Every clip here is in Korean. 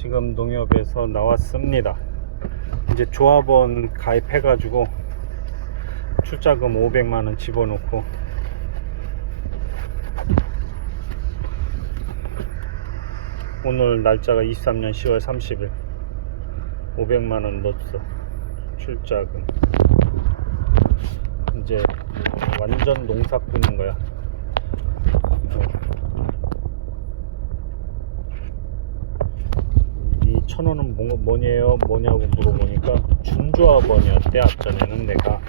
지금 농협에서 나왔습니다. 이제 조합원 가입해 가지고 출자금 500만원 집어넣고 오늘 날짜가 23년 10월 30일 500만원 넣었어 출자금. 이제 완전 농사꾼인 거야 이 천 원은 뭐, 뭐냐요? 뭐냐고 물어보니까 준조합원이었대 앞전에는 내가.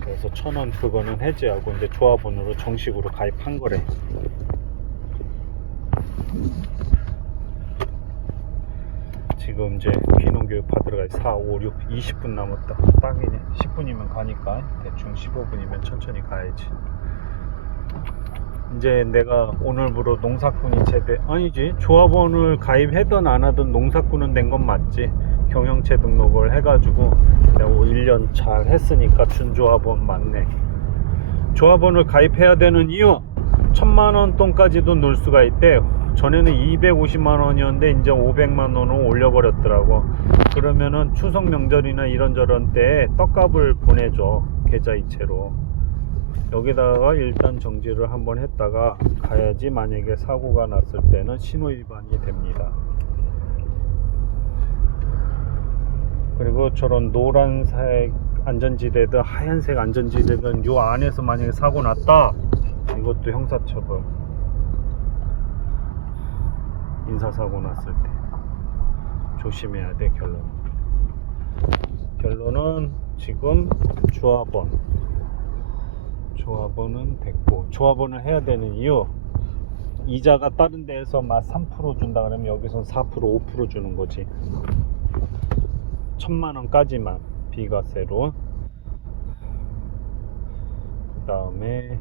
그래서 천 원 그거는 해지하고 이제 조합원으로 정식으로 가입한 거래. 지금 이제 귀농교육 받으러 가야 4, 5, 6, 20분 남았다. 딱이네. 10분이면 가니까 대충 15분이면 천천히 가야지 이제 내가 오늘부로 농사꾼이 제대 아니지. 조합원을 가입하든 안 하든 농사꾼은 된 건 맞지. 경영체 등록을 해가지고 내가 1년 잘 했으니까 준조합원 맞네. 조합원을 가입해야 되는 이유 천만원 돈까지도 넣을 수가 있대. 전에는 250만 원이었는데 이제 500만 원을 올려버렸더라고. 그러면은 추석 명절이나 이런저런 때에 떡값을 보내줘. 계좌 이체로 여기다가 일단 정지를 한번 했다가 가야지 만약에 사고가 났을 때는 신호 위반이 됩니다. 그리고 저런 노란색 안전지대든 하얀색 안전지대든 요 안에서 만약에 사고 났다. 이것도 형사처벌. 인사사고 났을 때. 조심해야 돼 결론. 결론은 지금 조합원 조합원은 됐고 조합원을 해야 되는 이유 이자가 다른 데에서 막 3% 준다 그러면 여기선 4% 5% 주는 거지. 천만 원까지만 비과세로. 그 다음에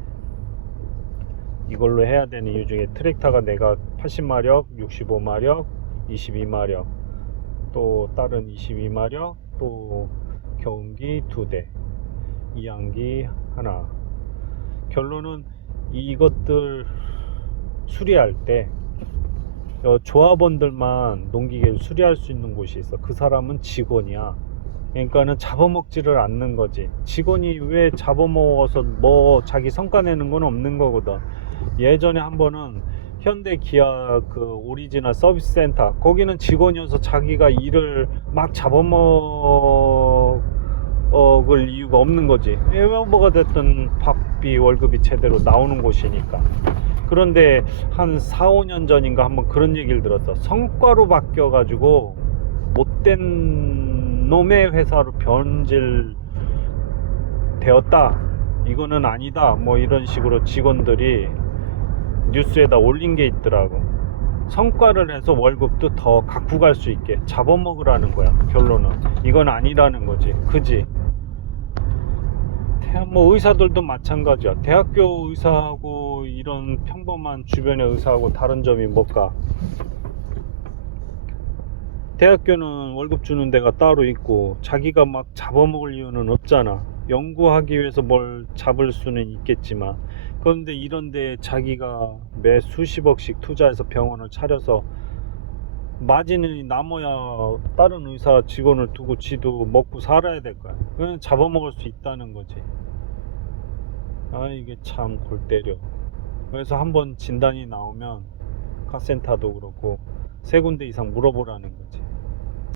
이걸로 해야 되는 이유 중에 트랙터가 내가 80마력 65마력 22마력 또 다른 22마력 또 경운기 두대 이항기 하나 결론은 이것들 수리할 때 어, 조합원들만 농기계를 수리할 수 있는 곳이 있어. 그 사람은 직원이야. 그러니까는 잡아먹지를 않는 거지. 직원이 왜 잡아먹어서 뭐 자기 성과 내는 건 없는 거거든. 예전에 한 번은 현대 기아 그 오리지널 서비스 센터 거기는 직원이어서 자기가 일을 막 잡아먹을 이유가 없는 거지. 왜 뭐가 됐든 밥 비 월급이 제대로 나오는 곳이니까. 그런데 한 4, 5년 전인가 한번 그런 얘기를 들었어. 성과로 바뀌어 가지고 못된 놈의 회사로 변질 되었다. 이거는 아니다. 뭐 이런 식으로 직원들이 뉴스에다 올린 게 있더라고. 성과를 해서 월급도 더 갖고 갈 수 있게 잡아먹으라는 거야. 결론은 이건 아니라는 거지. 그지? 대- 뭐 의사들도 마찬가지야. 대학교 의사하고 이런 평범한 주변의 의사하고 다른 점이 뭘까? 대학교는 월급 주는 데가 따로 있고 자기가 막 잡아먹을 이유는 없잖아. 연구하기 위해서 뭘 잡을 수는 있겠지만 그런데 이런데 자기가 매 수십억씩 투자해서 병원을 차려서 마진이 남아야 다른 의사 직원을 두고 지도 먹고 살아야 될 거야. 그냥 잡아먹을 수 있다는 거지. 아 이게 참 골 때려. 그래서 한번 진단이 나오면 카센터도 그렇고 세 군데 이상 물어보라는 거야.